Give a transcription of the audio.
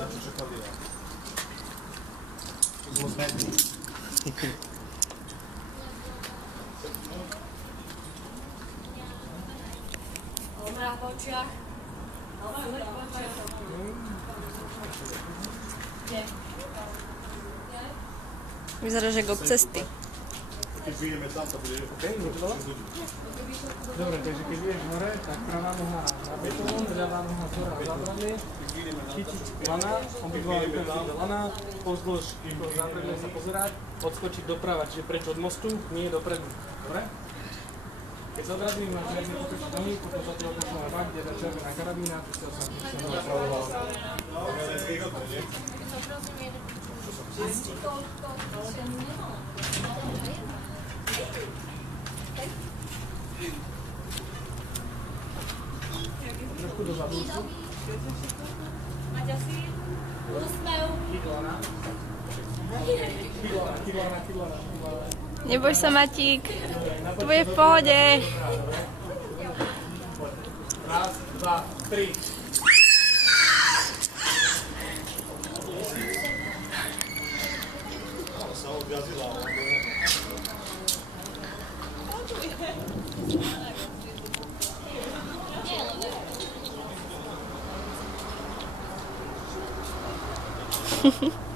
na čo čakali. To bolo zvedný. Omrá v očiach. Vyzerá, že go cesty. Keď vyjdeme tam, to bude OK? Dobre, takže keď ideš hore, tak pravá noha na betón, ľavá noha zhora na zábradlie, chytiť lana, obidva ruky do lana, pozdĺž zábradlie sa pozerať, odskočiť doprava, čiže preč od mostu, nie dopredu. Dobre? Keď sa odradím, máš riadne potočiť nohy, potom sa toho pošleme bak, kde je červená karabína, pustil sa napravoval. Trošku dozadu. Mať asi úsmev. Kydlana. Neboj sa, Matík. To bude v pohode. Raz, dva, tri. Sa odjazila. Hehe.